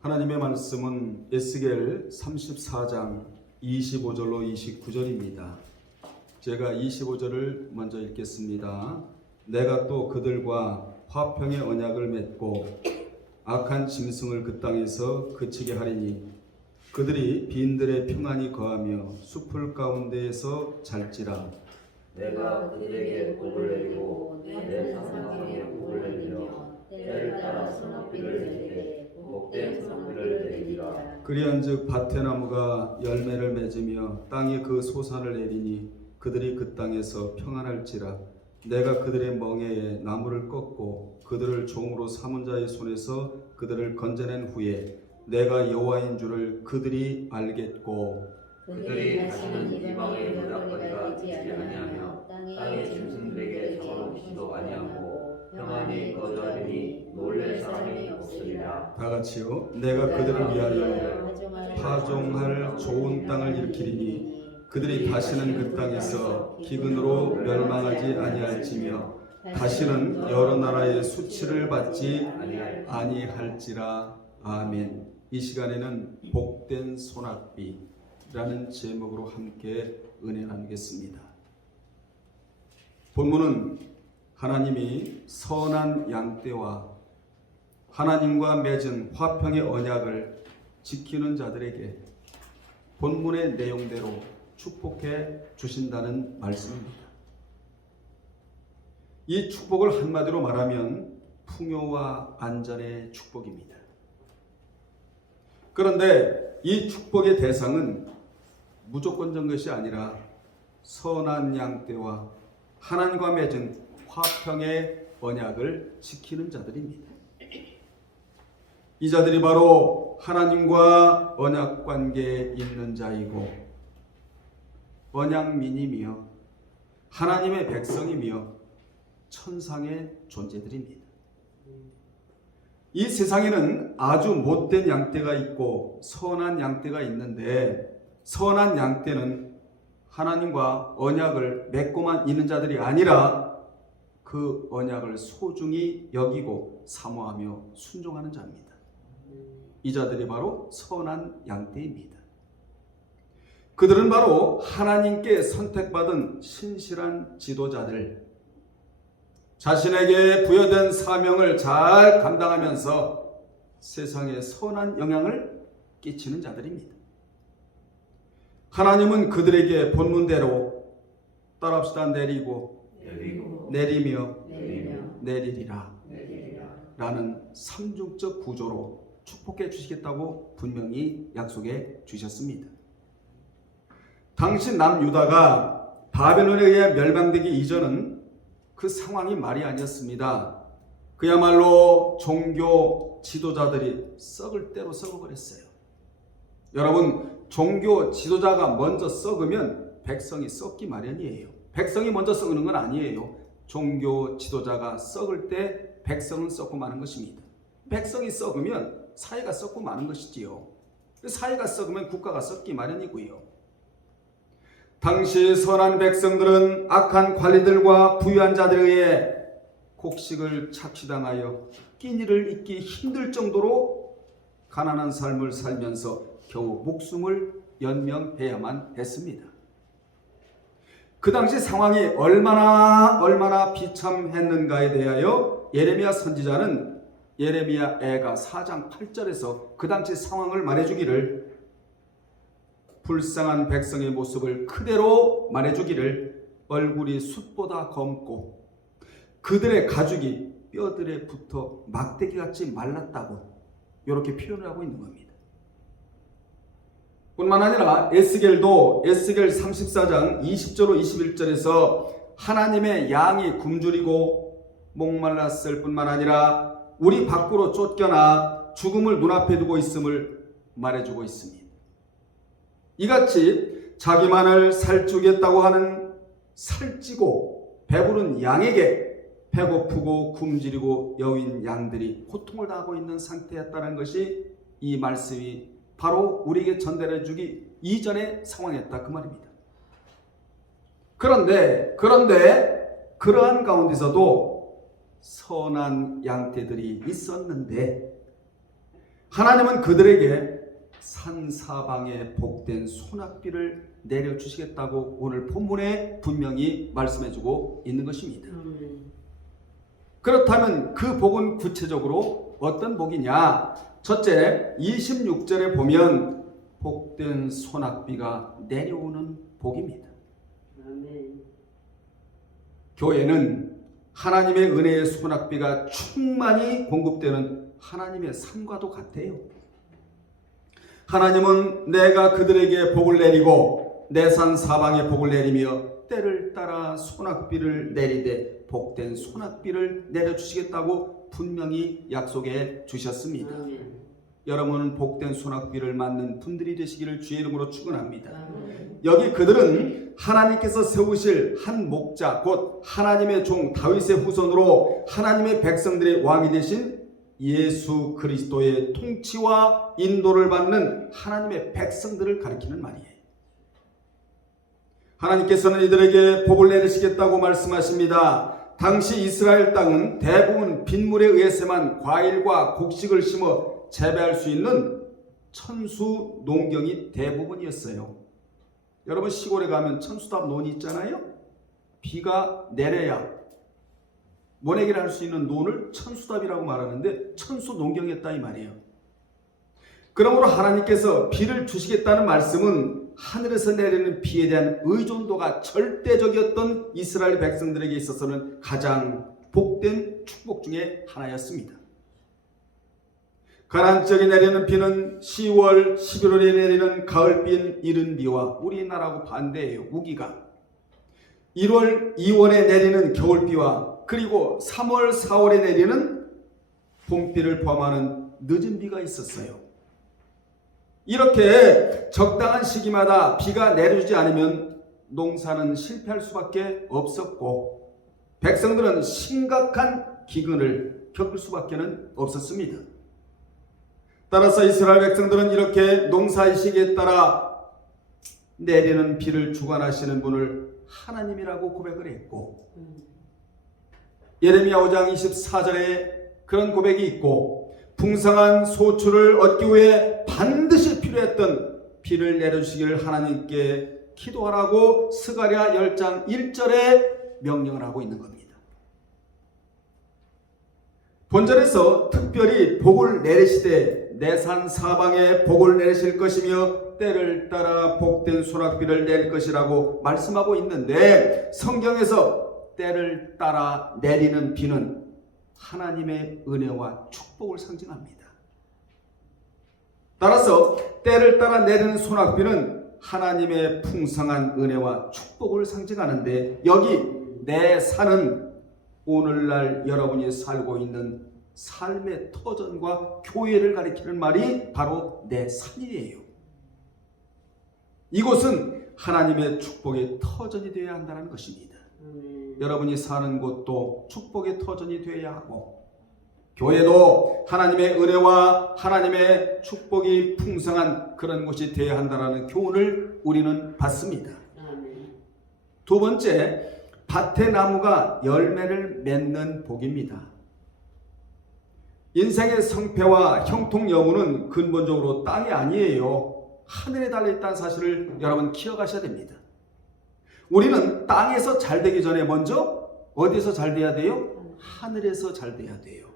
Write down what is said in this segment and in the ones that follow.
하나님의 말씀은 에스겔 34장 25절로 29절입니다. 제가 25절을 먼저 읽겠습니다. 내가 또 그들과 화평의 언약을 맺고 악한 짐승을 그 땅에서 그치게 하리니 그들이 빈들에 평안히 거하며 숲을 가운데에서 잘지라. 내가 그들에게 복을 내리고 내 사상에게 복을 내리며 때를 따라 소낙비를 내리되 복된 소낙비를 내리리라. 그리한즉 밭의 나무가 열매를 맺으며 땅에 그 소산을 내리니 그들이 그 땅에서 평안할지라. 내가 그들의 멍에에 나무를 꺾고 그들을 종으로 삼은 자의 손에서 그들을 건져낸 후에 내가 여호와인 줄을 그들이 알겠고 그들이 다시는 이방의 노략거리가 되지 아니하며 땅의 짐승들에게 잡아먹히지도 아니하고 평안히 거주하리니 놀랄 사람이 없으리라. 다 같이요. 내가 그들을 위하여 파종할 좋은 땅을 일으키리니 그들이 다시는 그 땅에서 기근으로 멸망하지 아니할지며 다시는 여러 나라의 수치를 받지 아니할지라. 아멘. 이 시간에는 복된 소낙비라는 제목으로 함께 은혜 나누겠습니다. 본문은 하나님이 선한 양떼와 하나님과 맺은 화평의 언약을 지키는 자들에게 본문의 내용대로 축복해 주신다는 말씀입니다. 이 축복을 한마디로 말하면 풍요와 안전의 축복입니다. 그런데 이 축복의 대상은 무조건적인 것이 아니라 선한 양떼와 하나님과 맺은 화평의 언약을 지키는 자들입니다. 이 자들이 바로 하나님과 언약 관계에 있는 자이고 언약민이며 하나님의 백성이며 천상의 존재들입니다. 이 세상에는 아주 못된 양떼가 있고 선한 양떼가 있는데 선한 양떼는 하나님과 언약을 맺고만 있는 자들이 아니라 그 언약을 소중히 여기고 사모하며 순종하는 자입니다. 이 자들이 바로 선한 양떼입니다. 그들은 바로 하나님께 선택받은 신실한 지도자들, 자신에게 부여된 사명을 잘 감당하면서 세상에 선한 영향을 끼치는 자들입니다. 하나님은 그들에게 본문대로 따라합시다. 내리며 내리리라 라는 삼중적 구조로 축복해 주시겠다고 분명히 약속해 주셨습니다. 당시 남유다가 바벨론에 의해 멸망되기 이전은 그 상황이 말이 아니었습니다. 그야말로 종교 지도자들이 썩을 대로 썩어버렸어요. 여러분, 종교 지도자가 먼저 썩으면 백성이 썩기 마련이에요. 백성이 먼저 썩는 건 아니에요. 종교 지도자가 썩을 때 백성은 썩고 마는 것입니다. 백성이 썩으면 사회가 썩고 마는 것이지요. 사회가 썩으면 국가가 썩기 마련이고요. 당시 선한 백성들은 악한 관리들과 부유한 자들에 의해 곡식을 착취당하여 끼니를 잇기 힘들 정도로 가난한 삶을 살면서 겨우 목숨을 연명해야만 했습니다. 그 당시 상황이 얼마나 비참했는가에 대하여 예레미야 선지자는 예레미야 애가 4장 8절에서 그 당시 상황을 말해주기를, 불쌍한 백성의 모습을 그대로 말해주기를, 얼굴이 숯보다 검고 그들의 가죽이 뼈들에 붙어 막대기같이 말랐다고 이렇게 표현을 하고 있는 겁니다. 뿐만 아니라 에스겔도 에스겔 34장 20절로 21절에서 하나님의 양이 굶주리고 목말랐을 뿐만 아니라 우리 밖으로 쫓겨나 죽음을 눈앞에 두고 있음을 말해주고 있습니다. 이같이 자기만을 살찌우겠다고 하는 살찌고 배부른 양에게 배고프고 굶주리고 여인 양들이 고통을 당하고 있는 상태였다는 것이 이 말씀이 바로 우리에게 전달해 주기 이전의 상황이었다, 그 말입니다. 그런데 그러한 가운데서도 선한 양떼들이 있었는데 하나님은 그들에게 산사방에 복된 소낙비를 내려주시겠다고 오늘 본문에 분명히 말씀해주고 있는 것입니다. 그렇다면 그 복은 구체적으로 어떤 복이냐? 첫째, 26절에 보면 복된 소낙비가 내려오는 복입니다. 교회는 하나님의 은혜의 소낙비가 충만히 공급되는 하나님의 산과도 같아요. 하나님은 내가 그들에게 복을 내리고 내 산 사방에 복을 내리며 때를 따라 소낙비를 내리되 복된 소낙비를 내려주시겠다고 분명히 약속해 주셨습니다. 여러분은 복된 소낙비를 맞는 분들이 되시기를 주의 이름으로 축원합니다. 여기 그들은 하나님께서 세우실 한 목자 곧 하나님의 종 다윗의 후손으로 하나님의 백성들의 왕이 되신 예수 그리스도의 통치와 인도를 받는 하나님의 백성들을 가리키는 말이에요. 하나님께서는 이들에게 복을 내리시겠다고 말씀하십니다. 당시 이스라엘 땅은 대부분 빗물에 의해서만 과일과 곡식을 심어 재배할 수 있는 천수 농경이 대부분이었어요. 여러분 시골에 가면 천수답 논이 있잖아요. 비가 내려야 모내기를 할 수 있는 논을 천수답이라고 말하는데 천수 농경이었다 이 말이에요. 그러므로 하나님께서 비를 주시겠다는 말씀은 하늘에서 내리는 비에 대한 의존도가 절대적이었던 이스라엘 백성들에게 있어서는 가장 복된 축복 중에 하나였습니다. 가나안 지역에 내리는 비는 10월, 11월에 내리는 가을비인 이른 비와 우리나라하고 반대예요. 우기가 1월, 2월에 내리는 겨울비와 그리고 3월, 4월에 내리는 봄비를 포함하는 늦은 비가 있었어요. 이렇게 적당한 시기마다 비가 내려주지 않으면 농사는 실패할 수밖에 없었고 백성들은 심각한 기근을 겪을 수밖에 없었습니다. 따라서 이스라엘 백성들은 이렇게 농사의 시기에 따라 내리는 비를 주관하시는 분을 하나님이라고 고백을 했고 예레미야 5장 24절에 그런 고백이 있고 풍성한 소출을 얻기 위해 반드시 필요했던 비를 내려주시기를 하나님께 기도하라고 스가랴 10장 1절에 명령을 하고 있는 겁니다. 본절에서 특별히 복을 내리시되 내 산 사방에 복을 내리실 것이며 때를 따라 복된 소낙비를 내릴 것이라고 말씀하고 있는데 성경에서 때를 따라 내리는 비는 하나님의 은혜와 축복을 상징합니다. 따라서 때를 따라 내리는 소낙비는 하나님의 풍성한 은혜와 축복을 상징하는데 여기 내 산은 오늘날 여러분이 살고 있는 삶의 터전과 교회를 가리키는 말이 바로 내 산이에요. 이곳은 하나님의 축복의 터전이 되어야 한다는 것입니다. 여러분이 사는 곳도 축복의 터전이 되어야 하고 교회도 하나님의 은혜와 하나님의 축복이 풍성한 그런 곳이 되어야 한다는 교훈을 우리는 받습니다. 두 번째, 밭의 나무가 열매를 맺는 복입니다. 인생의 성패와 형통 여부는 근본적으로 땅이 아니에요. 하늘에 달려있다는 사실을 여러분 기억하셔야 됩니다. 우리는 땅에서 잘 되기 전에 먼저 어디서 잘 돼야 돼요? 하늘에서 잘 돼야 돼요.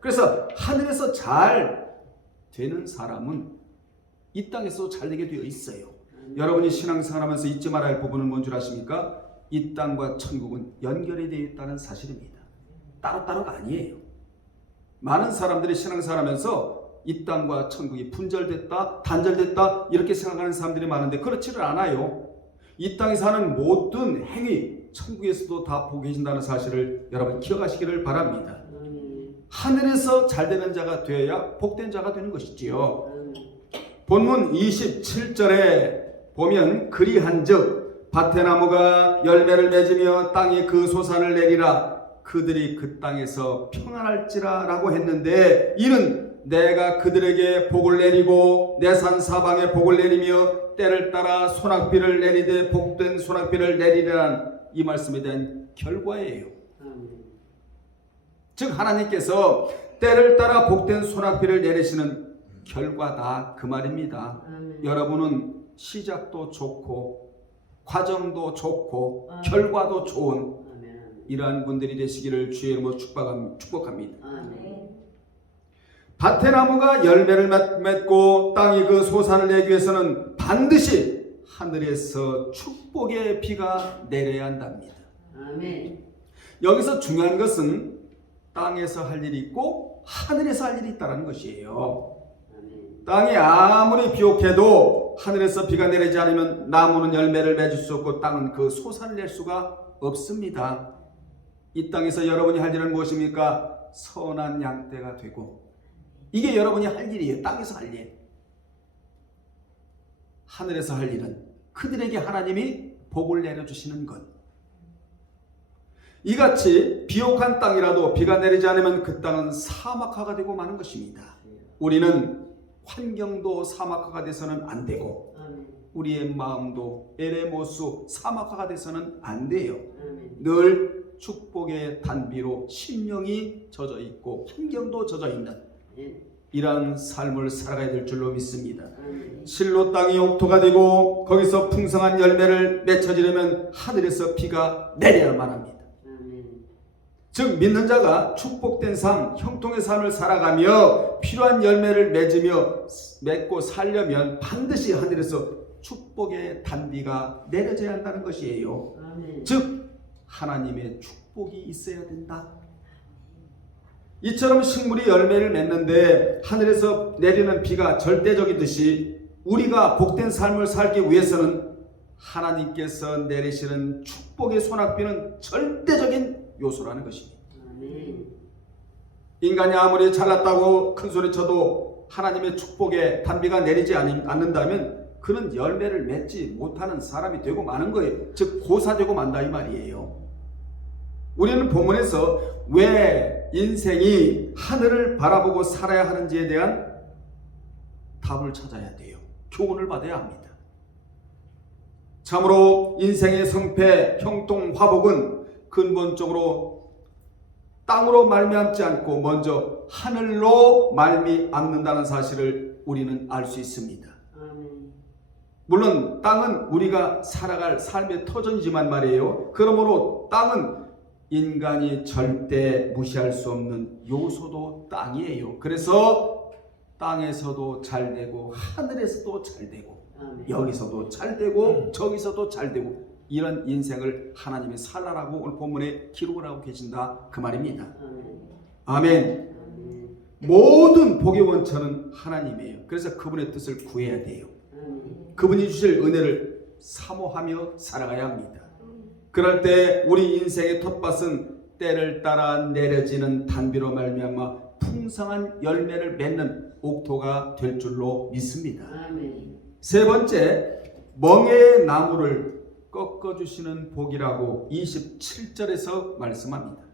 그래서 하늘에서 잘 되는 사람은 이 땅에서 잘 되게 되어 있어요. 여러분이 신앙생활하면서 잊지 말아야 할 부분은 뭔 줄 아십니까? 이 땅과 천국은 연결이 되어 있다는 사실입니다. 따로따로가 아니에요. 많은 사람들이 신앙생활하면서 이 땅과 천국이 분절됐다, 단절됐다 이렇게 생각하는 사람들이 많은데 그렇지를 않아요. 이 땅에서 하는 모든 행위 천국에서도 다 보고 계신다는 사실을 여러분 기억하시기를 바랍니다. 하늘에서 잘 되는 자가 되어야 복된 자가 되는 것이지요. 본문 27절에 보면 그리한즉 밭의 나무가 열매를 맺으며 땅에 그 소산을 내리라 그들이 그 땅에서 평안할지라 라고 했는데 이는 내가 그들에게 복을 내리고 내 산 사방에 복을 내리며 때를 따라 소낙비를 내리되 복된 소낙비를 내리라는 이 말씀에 대한 결과예요. 즉 하나님께서 때를 따라 복된 소낙비를 내리시는 결과다 그 말입니다. 아멘. 여러분은 시작도 좋고 과정도 좋고 아멘. 결과도 좋은 아멘. 이러한 분들이 되시기를 주의 이름으로 축복합니다. 아멘. 밭의 나무가 열매를 맺고 땅이 그 소산을 내기 위해서는 반드시 하늘에서 축복의 비가 내려야 한답니다. 아멘. 여기서 중요한 것은 땅에서 할 일이 있고 하늘에서 할 일이 있다는 것이에요. 아멘. 땅이 아무리 비옥해도 하늘에서 비가 내리지 않으면 나무는 열매를 맺을 수 없고 땅은 그 소산을 낼 수가 없습니다. 이 땅에서 여러분이 할 일은 무엇입니까? 선한 양떼가 되고, 이게 여러분이 할 일이에요. 땅에서 할 일. 하늘에서 할 일은 그들에게 하나님이 복을 내려주시는 것. 이같이 비옥한 땅이라도 비가 내리지 않으면 그 땅은 사막화가 되고 마는 것입니다. 우리는 환경도 사막화가 돼서는 안 되고, 아멘. 우리의 마음도 에레모스 사막화가 돼서는 안 돼요. 아멘. 늘 축복의 단비로 심령이 젖어 있고 환경도 젖어 있는 이러한 삶을 살아가야 될 줄로 믿습니다. 아멘. 실로 땅이 옥토가 되고 거기서 풍성한 열매를 맺혀지려면 하늘에서 비가 내려야만 합니다. 아멘. 즉 믿는 자가 축복된 삶, 형통의 삶을 살아가며 필요한 열매를 맺고 살려면 반드시 하늘에서 축복의 단비가 내려져야 한다는 것이에요. 아멘. 즉 하나님의 축복이 있어야 된다. 이처럼 식물이 열매를 맺는데 하늘에서 내리는 비가 절대적이듯이 우리가 복된 삶을 살기 위해서는 하나님께서 내리시는 축복의 소낙비는 절대적인 요소라는 것입니다. 아멘. 인간이 아무리 잘났다고 큰소리쳐도 하나님의 축복의 단비가 내리지 않는다면 그는 열매를 맺지 못하는 사람이 되고 마는 거예요. 즉 고사되고 만다 이 말이에요. 우리는 본문에서 왜 인생이 하늘을 바라보고 살아야 하는지에 대한 답을 찾아야 돼요. 교훈을 받아야 합니다. 참으로 인생의 성패, 형통, 화복은 근본적으로 땅으로 말미암지 않고 먼저 하늘로 말미암는다는 사실을 우리는 알 수 있습니다. 아멘. 물론 땅은 우리가 살아갈 삶의 터전이지만 말이에요. 그러므로 땅은 인간이 절대 무시할 수 없는 요소도 땅이에요. 그래서 땅에서도 잘 되고 하늘에서도 잘 되고 아멘. 여기서도 잘 되고 저기서도 잘 되고 이런 인생을 하나님이 살라라고 오늘 본문에 기록을 하고 계신다 그 말입니다. 아멘. 아멘. 아멘. 모든 복의 원천은 하나님이에요. 그래서 그분의 뜻을 구해야 돼요. 아멘. 그분이 주실 은혜를 사모하며 살아가야 합니다. 그럴 때 우리 인생의 텃밭은 때를 따라 내려지는 단비로 말미암아 풍성한 열매를 맺는 옥토가 될 줄로 믿습니다. 아멘. 세 번째, 멍에의 나무를 꺾어주시는 복이라고 27절에서 말씀합니다.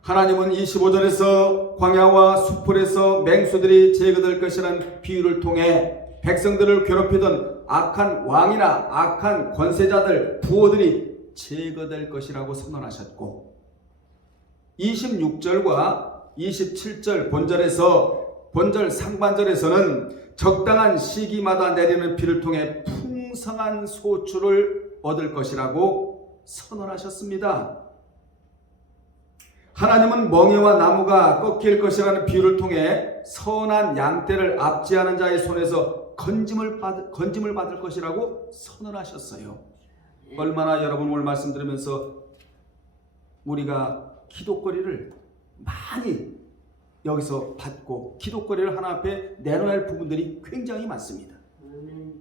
하나님은 25절에서 광야와 수풀에서 맹수들이 제거될 것이라는 비유를 통해 백성들을 괴롭히던 악한 왕이나 악한 권세자들, 부호들이 제거될 것이라고 선언하셨고 26절과 27절 본절 상반절에서는 적당한 시기마다 내리는 비를 통해 풍성한 소출을 얻을 것이라고 선언하셨습니다. 하나님은 멍에와 나무가 꺾일 것이라는 비유를 통해 선한 양떼를 압제하는 자의 손에서 건짐을 받을 것이라고 선언하셨어요. 얼마나 여러분 오늘 말씀 들으면서 우리가 기도거리를 많이 여기서 받고 기도거리를 하나 앞에 내놓아야 할 부분들이 굉장히 많습니다. 아멘.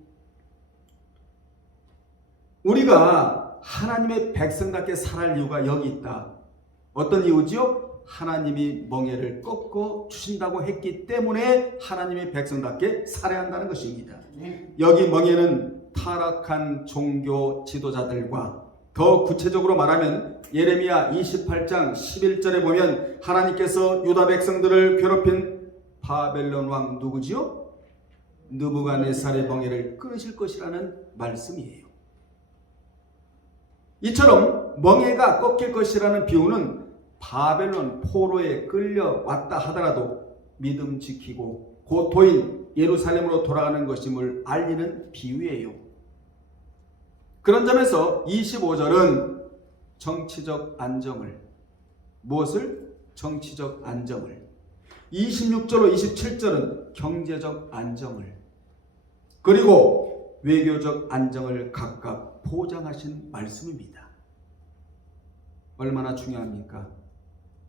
우리가 하나님의 백성답게 살아갈 이유가 여기 있다. 어떤 이유지요? 하나님이 멍에를 꺾어 주신다고 했기 때문에 하나님의 백성답게 살아야 한다는 것입니다. 네. 여기 멍에는 타락한 종교 지도자들과 더 구체적으로 말하면 예레미야 28장 11절에 보면 하나님께서 유다 백성들을 괴롭힌 바벨론 왕 누구지요? 느부갓네살의 멍에를 끊으실 것이라는 말씀이에요. 이처럼 멍에가 꺾일 것이라는 비유는 바벨론 포로에 끌려왔다 하더라도 믿음 지키고 고토인 예루살렘으로 돌아가는 것임을 알리는 비유예요. 그런 점에서 25절은 정치적 안정을, 무엇을? 정치적 안정을, 26절로 27절은 경제적 안정을, 그리고 외교적 안정을 각각 보장하신 말씀입니다. 얼마나 중요합니까?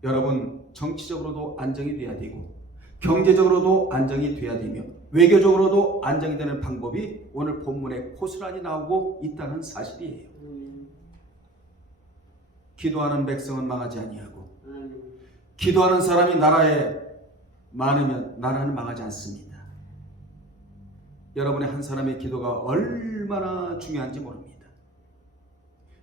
여러분, 정치적으로도 안정이 돼야 되고 경제적으로도 안정이 돼야 되며 외교적으로도 안정이 되는 방법이 오늘 본문에 고스란히 나오고 있다는 사실이에요. 기도하는 백성은 망하지 아니하고 기도하는 사람이 나라에 많으면 나라는 망하지 않습니다. 여러분의 한 사람의 기도가 얼마나 중요한지 모릅니다.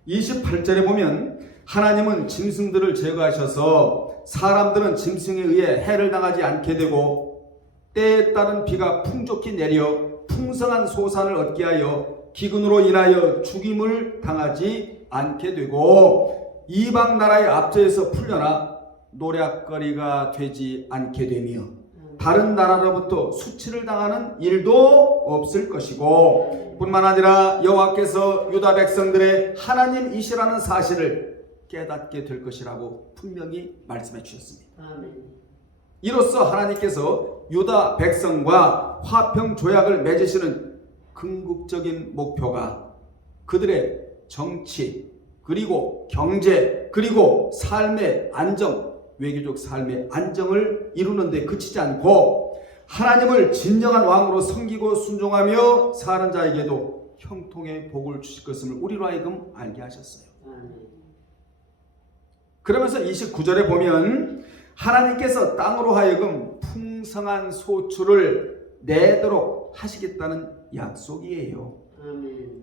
28절에 보면 하나님은 짐승들을 제거하셔서 사람들은 짐승에 의해 해를 당하지 않게 되고 때에 따른 비가 풍족히 내려 풍성한 소산을 얻게 하여 기근으로 인하여 죽임을 당하지 않게 되고 이방 나라의 압제에서 풀려나 노략거리가 되지 않게 되며 다른 나라로부터 수치를 당하는 일도 없을 것이고 뿐만 아니라 여호와께서 유다 백성들의 하나님이시라는 사실을 깨닫게 될 것이라고 분명히 말씀해 주셨습니다. 이로써 하나님께서 유다 백성과 화평 조약을 맺으시는 궁극적인 목표가 그들의 정치 그리고 경제 그리고 삶의 안정, 외교적 삶의 안정을 이루는 데 그치지 않고 하나님을 진정한 왕으로 섬기고 순종하며 사는 자에게도 형통의 복을 주실 것을 우리로 하여금 알게 하셨어요. 그러면서 29절에 보면 하나님께서 땅으로 하여금 풍성한 소출을 내도록 하시겠다는 약속이에요.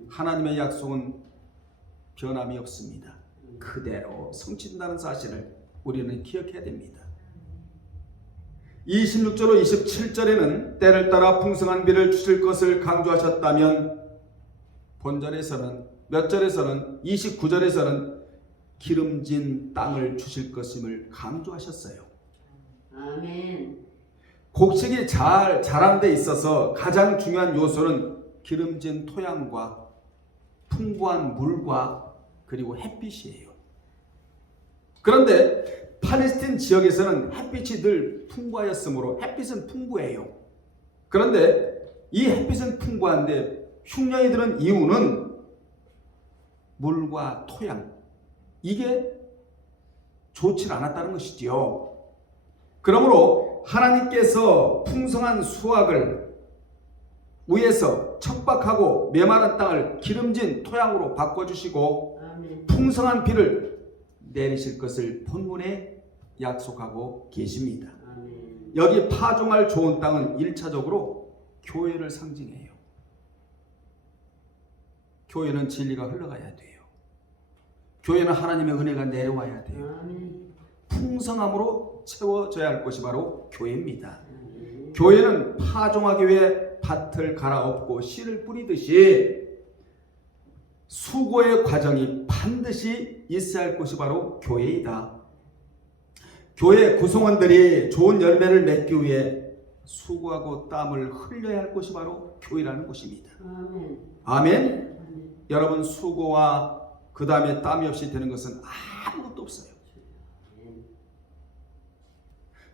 하나님의 약속은 변함이 없습니다. 그대로 성취된다는 사실을 우리는 기억해야 됩니다. 26절로 27절에는 때를 따라 풍성한 비를 주실 것을 강조하셨다면 본절에서는 몇 절에서는 29절에서는 기름진 땅을 주실 것임을 강조하셨어요. 아멘. 곡식이 잘 자란 데 있어서 가장 중요한 요소는 기름진 토양과 풍부한 물과 그리고 햇빛이에요. 그런데 팔레스틴 지역에서는 햇빛이 늘 풍부하였으므로 햇빛은 풍부해요. 그런데 이 햇빛은 풍부한데 흉년이 드는 이유는 물과 토양, 이게 좋지 않았다는 것이지요. 그러므로 하나님께서 풍성한 수확을 위해서 척박하고 메마른 땅을 기름진 토양으로 바꿔주시고 풍성한 비를 내리실 것을 본문에 약속하고 계십니다. 여기 파종할 좋은 땅은 1차적으로 교회를 상징해요. 교회는 진리가 흘러가야 돼요. 교회는 하나님의 은혜가 내려와야 돼요. 풍성함으로 채워져야 할 것이 바로 교회입니다. 교회는 파종하기 위해 밭을 갈아엎고 씨를 뿌리듯이 수고의 과정이 반드시 있어야 할 것이 바로 교회이다. 교회 구성원들이 좋은 열매를 맺기 위해 수고하고 땀을 흘려야 할 것이 바로 교회라는 것입니다. 아멘. 여러분, 수고와 그 다음에 땀이 없이 되는 것은 아무것도 없어요.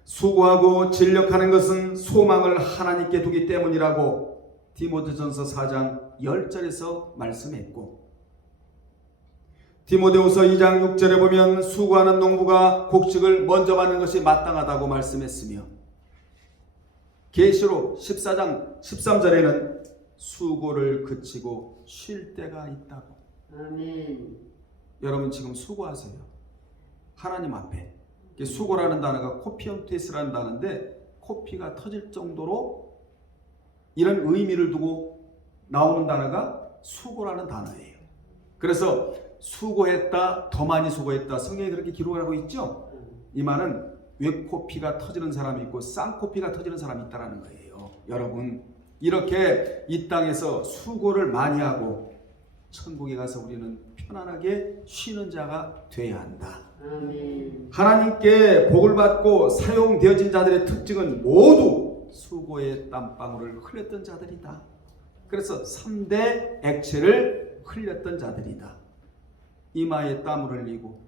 수고하고 진력하는 것은 소망을 하나님께 두기 때문이라고 디모데전서 4장 10절에서 말씀했고, 디모데후서 2장 6절에 보면 수고하는 농부가 곡식을 먼저 받는 것이 마땅하다고 말씀했으며, 계시록 14장 13절에는 수고를 그치고 쉴 때가 있다고. 아멘. 여러분 지금 수고하세요. 하나님 앞에. 수고라는 단어가 코피언테스라는 단어인데 코피가 터질 정도로 이런 의미를 두고 나오는 단어가 수고라는 단어예요. 그래서 수고했다, 더 많이 수고했다, 성경에 그렇게 기록을 하고 있죠. 이 말은 외코피가 터지는 사람이 있고 쌍코피가 터지는 사람이 있다는 거예요. 여러분, 이렇게 이 땅에서 수고를 많이 하고 천국에 가서 우리는 편안하게 쉬는 자가 돼야 한다. 아멘. 하나님께 복을 받고 사용되어진 자들의 특징은 모두 수고의 땀방울을 흘렸던 자들이다. 그래서 3대 액체를 흘렸던 자들이다. 이마에 땀을 흘리고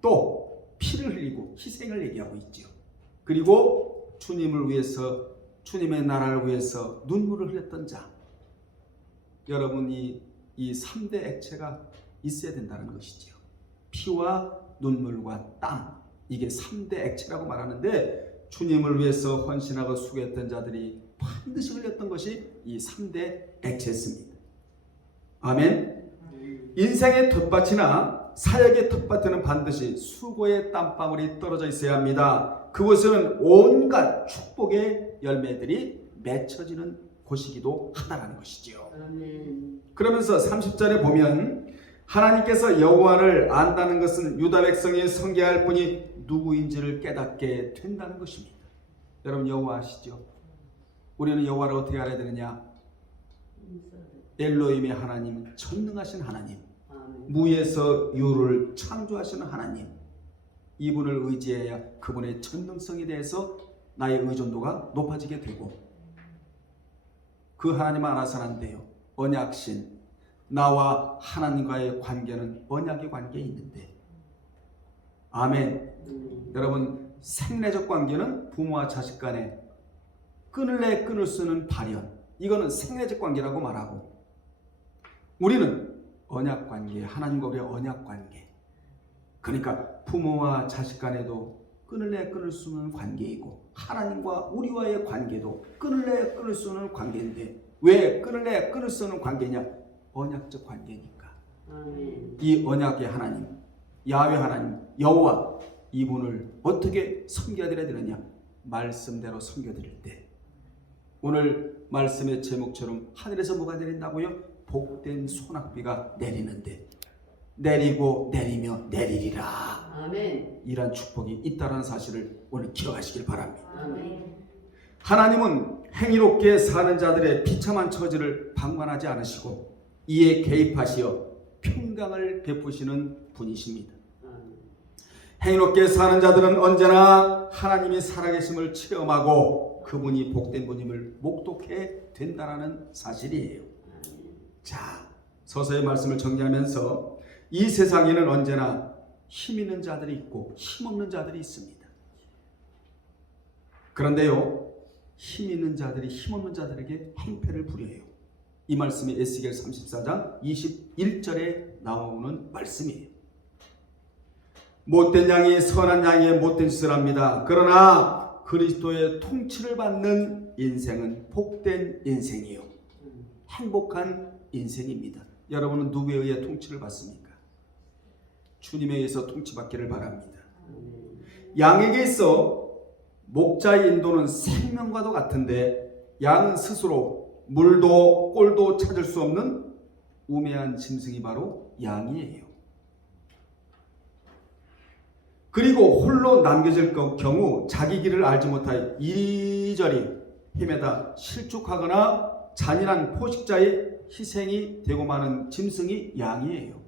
또 피를 흘리고 희생을 얘기하고 있죠. 그리고 주님을 위해서, 주님의 나라를 위해서 눈물을 흘렸던 자. 여러분이 이 3대 액체가 있어야 된다는 것이죠. 피와 눈물과 땀, 이게 3대 액체라고 말하는데 주님을 위해서 헌신하고 수고했던 자들이 반드시 흘렸던 것이 이 3대 액체였습니다. 아멘. 인생의 텃밭이나 사역의 텃밭에는 반드시 수고의 땀방울이 떨어져 있어야 합니다. 그곳은 온갖 축복의 열매들이 맺혀지는 곳이기도 하다는 것이죠. 아멘. 그러면서 30절에 보면 하나님께서 여호와를 안다는 것은 유다 백성이 섬겨야 분이 누구인지를 깨닫게 된다는 것입니다. 여러분 여호와 아시죠? 우리는 여호와를 어떻게 알아야 되느냐? 엘로힘의 하나님, 전능하신 하나님, 무에서 유를 창조하시는 하나님, 이분을 의지해야 그분의 전능성에 대해서 나의 의존도가 높아지게 되고, 그 하나님 알아서는 안 돼요. 언약신, 나와 하나님과의 관계는 언약의 관계에 있는데, 아멘. 여러분 생내적 관계는 부모와 자식 간에 끊을래 끊을 수는 발현, 이거는 생내적 관계라고 말하고, 우리는 언약 관계, 하나님과 우리의 언약 관계, 그러니까 부모와 자식 간에도 끊을래 끊을 수는 관계이고, 하나님과 우리와의 관계도 끊을래 끊을 수는 관계인데, 왜 끊을래 끊을 수는 관계냐? 언약적 관계니까. 아멘. 이 언약의 하나님, 야훼 하나님, 여호와, 이분을 어떻게 섬겨드려야 되느냐? 말씀대로 섬겨드릴 때, 오늘 말씀의 제목처럼 하늘에서 뭐가 내린다고요? 복된 소낙비가 내리는데, 내리고 내리며 내리리라. 아멘. 이런 축복이 있다는 사실을 오늘 기억하시길 바랍니다. 아멘. 하나님은 행위롭게 사는 자들의 비참한 처지를 방관하지 않으시고 이에 개입하시어 평강을 베푸시는 분이십니다. 행위롭게 사는 자들은 언제나 하나님이 살아계심을 체험하고 그분이 복된 분임을 목독해 된다는 사실이에요. 자, 서서히 말씀을 정리하면서 이 세상에는 언제나 힘 있는 자들이 있고 힘없는 자들이 있습니다. 그런데요, 힘 있는 자들이 힘없는 자들에게 행패를 부려요. 이 말씀이 에스겔 34장 21절에 나오는 말씀이에요. 못된 양이 선한 양의 못된 짓을 합니다. 그러나 그리스도의 통치를 받는 인생은 복된 인생이요, 행복한 인생입니다. 여러분은 누구에 의해 통치를 받습니까? 주님에 의해서 통치받기를 바랍니다. 양에게 있어 목자의 인도는 생명과도 같은데, 양은 스스로 물도 꼴도 찾을 수 없는 우매한 짐승이 바로 양이에요. 그리고 홀로 남겨질 경우 자기 길을 알지 못하여 이리저리 헤매다 실족하거나 잔인한 포식자의 희생이 되고 마는 짐승이 양이에요.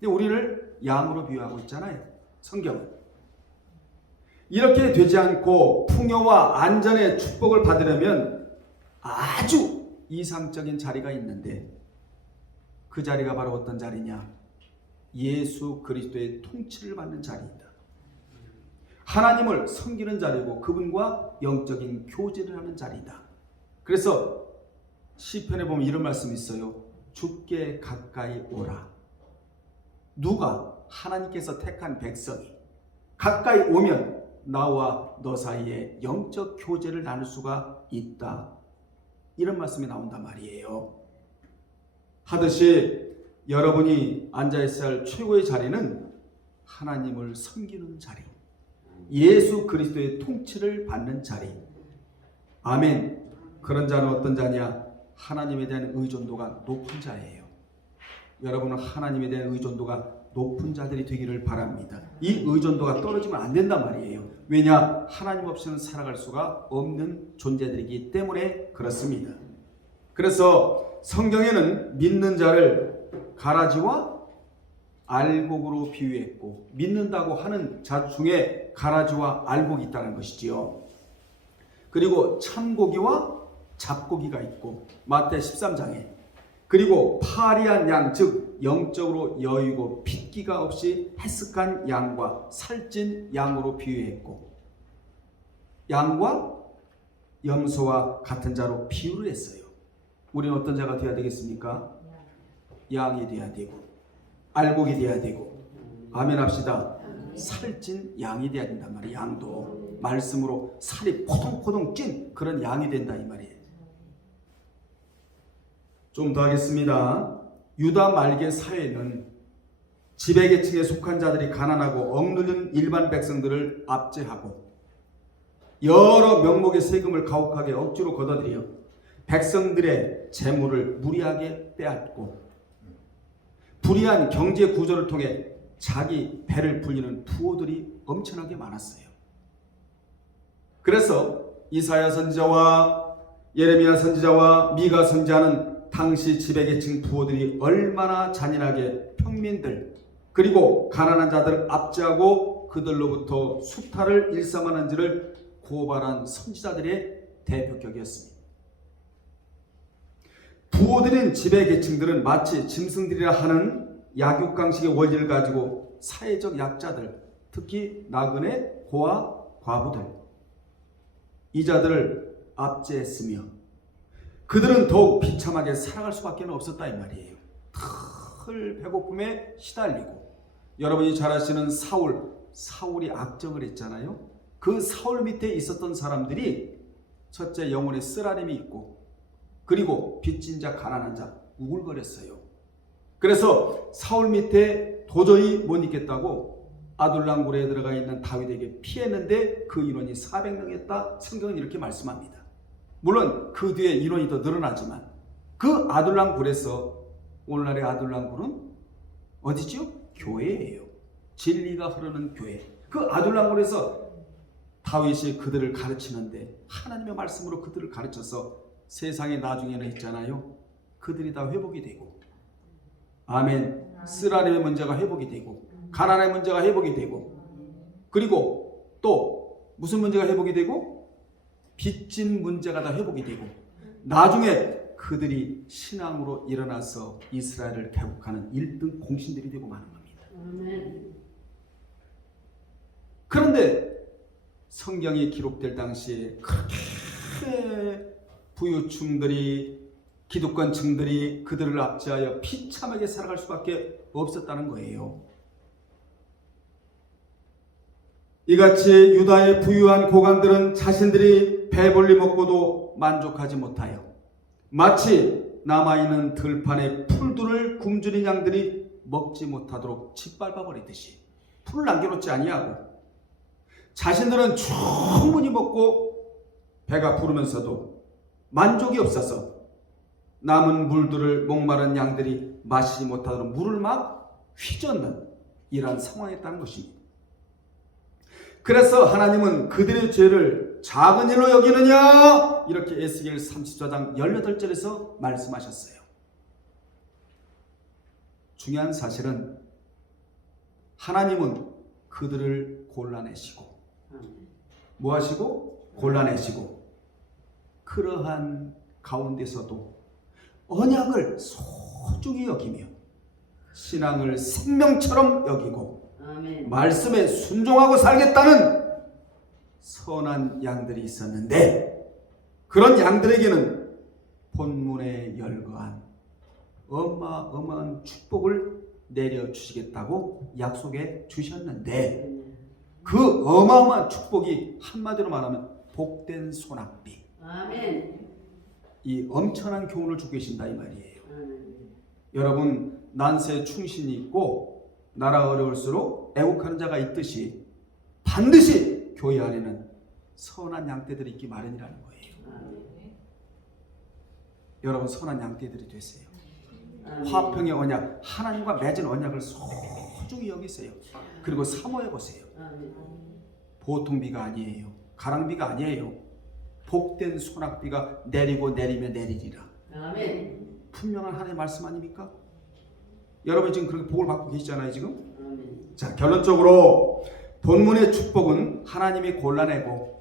근데 우리를 양으로 비유하고 있잖아요, 성경은. 이렇게 되지 않고 풍요와 안전의 축복을 받으려면 아주 이상적인 자리가 있는데, 그 자리가 바로 어떤 자리냐? 예수 그리스도의 통치를 받는 자리이다. 하나님을 섬기는 자리고 그분과 영적인 교제를 하는 자리이다. 그래서 시편에 보면 이런 말씀이 있어요. 주께 가까이 오라. 누가? 하나님께서 택한 백성이 가까이 오면 나와 너 사이에 영적 교제를 나눌 수가 있다. 이런 말씀이 나온단 말이에요. 하듯이 여러분이 앉아있어야 할 최고의 자리는 하나님을 섬기는 자리, 예수 그리스도의 통치를 받는 자리. 아멘. 그런 자는 어떤 자냐? 하나님에 대한 의존도가 높은 자예요. 여러분은 하나님에 대한 의존도가 높은 자들이 되기를 바랍니다. 이 의존도가 떨어지면 안 된단 말이에요. 왜냐? 하나님 없이는 살아갈 수가 없는 존재들이기 때문에 그렇습니다. 그래서 성경에는 믿는 자를 가라지와 알곡으로 비유했고 믿는다고 하는 자 중에 가라지와 알곡이 있다는 것이지요. 그리고 참고기와 잡고기가 있고 마태 13장에 그리고 파리한 양 즉 영적으로 여유고 핏기가 없이 해쓱한 양과 살찐 양으로 비유했고 양과 염소와 같은 자로 비유를 했어요. 우리는 어떤 자가 되어야 되겠습니까? 양이 되어야 되고 알곡이 되어야 되고 아멘 합시다. 살찐 양이 되어야 된단 말이에요. 양도 말씀으로 살이 포동포동 찐 그런 양이 된다 이 말이에요. 좀 더 하겠습니다. 유다 말기 사회는 지배계층에 속한 자들이 가난하고 억누른 일반 백성들을 압제하고 여러 명목의 세금을 가혹하게 억지로 걷어들여 백성들의 재물을 무리하게 빼앗고 불의한 경제 구조를 통해 자기 배를 불리는 부호들이 엄청나게 많았어요. 그래서 이사야 선지자와 예레미야 선지자와 미가 선지자는 당시 지배계층 부호들이 얼마나 잔인하게 평민들 그리고 가난한 자들을 압제하고 그들로부터 수탈을 일삼하는지를 고발한 선지자들의 대표격이었습니다. 부호들인 지배계층들은 마치 짐승들이라 하는 약육강식의 원리를 가지고 사회적 약자들, 특히 나그네, 고아, 과부들 이 자들을 압제했으며 그들은 더욱 비참하게 살아갈 수밖에 없었다 이 말이에요. 늘 배고픔에 시달리고 여러분이 잘 아시는 사울이 악정을 했잖아요. 그 사울 밑에 있었던 사람들이 첫째 영혼의 쓰라림이 있고 그리고 빚진 자 가난한 자 우글거렸어요. 그래서 사울 밑에 도저히 못 있겠다고 아둘람 굴에 들어가 있는 다윗에게 피했는데 그 인원이 400명이었다. 성경은 이렇게 말씀합니다. 물론 그 뒤에 인원이 더 늘어나지만 그 아둘람 굴에서 오늘날의 아둘람 굴은 어디죠? 교회예요. 진리가 흐르는 교회. 그 아둘람 굴에서 다윗이 그들을 가르치는데 하나님의 말씀으로 그들을 가르쳐서 세상에 나중에는 있잖아요. 그들이 다 회복이 되고 아멘. 쓰라림의 문제가 회복이 되고 가난의 문제가 회복이 되고 그리고 또 무슨 문제가 회복이 되고 빚진 문제가 다 회복이 되고 나중에 그들이 신앙으로 일어나서 이스라엘을 개국하는 1등 공신들이 되고 마는 겁니다. 그런데 성경이 기록될 당시에 그렇게 부유층들이 기득권층들이 그들을 압제하여 비참하게 살아갈 수밖에 없었다는 거예요. 이같이 유다의 부유한 고관들은 자신들이 배불리 먹고도 만족하지 못하여 마치 남아있는 들판에 풀들을 굶주린 양들이 먹지 못하도록 짓밟아 버리듯이 풀을 남겨놓지 아니하고 자신들은 충분히 먹고 배가 부르면서도 만족이 없어서 남은 물들을 목마른 양들이 마시지 못하도록 물을 막 휘젓는 이러한 상황이었다는 것입니다. 그래서 하나님은 그들의 죄를 작은 일로 여기느냐 이렇게 에스겔 34장 18절에서 말씀하셨어요. 중요한 사실은 하나님은 그들을 골라내시고 뭐 하시고? 골라내시고 그러한 가운데서도 언약을 소중히 여기며 신앙을 생명처럼 여기고 아멘. 말씀에 순종하고 살겠다는 선한 양들이 있었는데 그런 양들에게는 본문에 열거한 어마어마한 축복을 내려주시겠다고 약속해 주셨는데 그 어마어마한 축복이 한마디로 말하면 복된 소낙비. 아멘. 이 엄청난 교훈을 주고 계신다 이 말이에요. 여러분 난세 충신이 있고 나라 어려울수록 애국하는 자가 있듯이 반드시 교회 안에는 선한 양떼들이 있기 마련이라는 거예요. 여러분 선한 양떼들이 되세요. 화평의 언약, 하나님과 맺은 언약을 소중히 여기세요. 그리고 사모해 보세요. 보통 비가 아니에요. 가랑비가 아니에요. 복된 소낙비가 내리고 내리며 내리리라. 아멘. 분명한 하나님의 말씀 아닙니까? 여러분 지금 그렇게 복을 받고 계시잖아요 지금. 아멘. 자, 결론적으로 본문의 축복은 하나님이 골라내고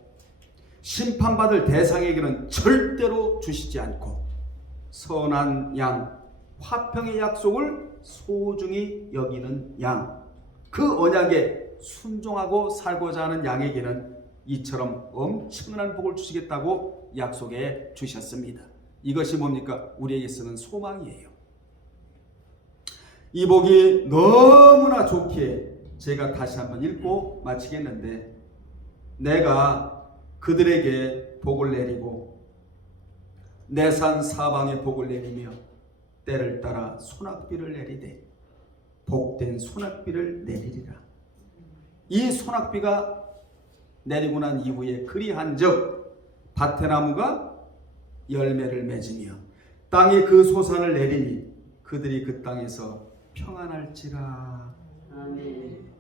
심판받을 대상에게는 절대로 주시지 않고 선한 양, 화평의 약속을 소중히 여기는 양, 그 언약에 순종하고 살고자 하는 양에게는 이처럼 엄청난 복을 주시겠다고 약속해 주셨습니다. 이것이 뭡니까? 우리에게 쓰는 소망이에요. 이 복이 너무나 좋기에 제가 다시 한번 읽고 마치겠는데, 내가 그들에게 복을 내리고 내산 사방에 복을 내리며 때를 따라 소낙비를 내리되 복된 소낙비를 내리리라. 이 소낙비가 내리고 난 이후에 그리한즉 밭의 나무가 열매를 맺으며 땅에 그 소산을 내리니 그들이 그 땅에서 평안할지라. 아멘.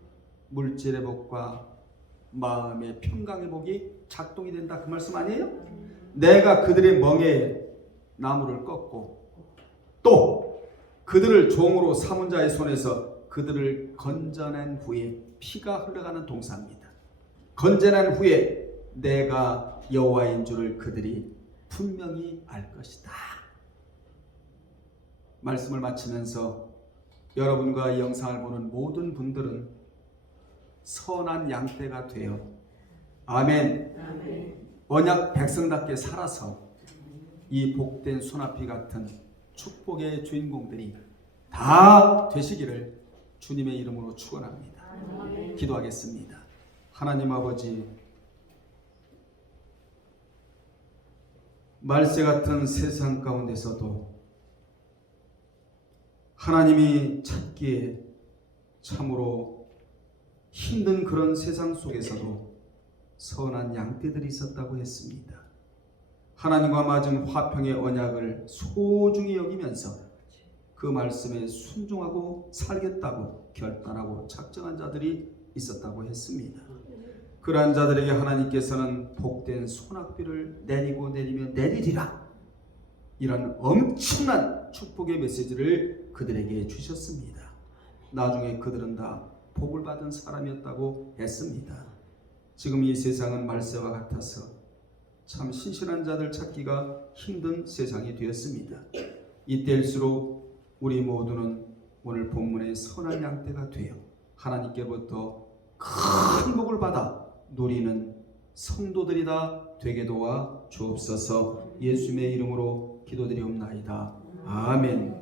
물질의 복과 마음의 평강의 복이 작동이 된다, 그 말씀 아니에요? 내가 그들의 멍에에 나무를 꺾고 또 그들을 종으로 삼은 자의 손에서 그들을 건져낸 후에, 피가 흘러가는 동사입니다. 건져낸 후에 내가 여호와인 줄을 그들이 분명히 알 것이다. 말씀을 마치면서 여러분과 이 영상을 보는 모든 분들은 선한 양떼가 되어 아멘, 아멘. 언약 백성답게 살아서 이 복된 소나피 같은 축복의 주인공들이 다 되시기를 주님의 이름으로 축원합니다. 아멘. 기도하겠습니다. 하나님 아버지, 말세 같은 세상 가운데서도 하나님이 찾기에 참으로 힘든 그런 세상 속에서도 선한 양떼들이 있었다고 했습니다. 하나님과 맺은 화평의 언약을 소중히 여기면서 그 말씀에 순종하고 살겠다고 결단하고 작정한 자들이 있었다고 했습니다. 그러한 자들에게 하나님께서는 복된 소낙비를 내리고 내리며 내리리라, 이런 엄청난 축복의 메시지를 그들에게 주셨습니다. 나중에 그들은 다 복을 받은 사람이었다고 했습니다. 지금 이 세상은 말세와 같아서 참 신실한 자들 찾기가 힘든 세상이 되었습니다. 이때일수록 우리 모두는 오늘 본문의 선한 양떼가 되어 하나님께로부터 큰 복을 받아 누리는 성도들이 다 되게 도와 주옵소서. 예수님의 이름으로 기도드리옵나이다. 아멘.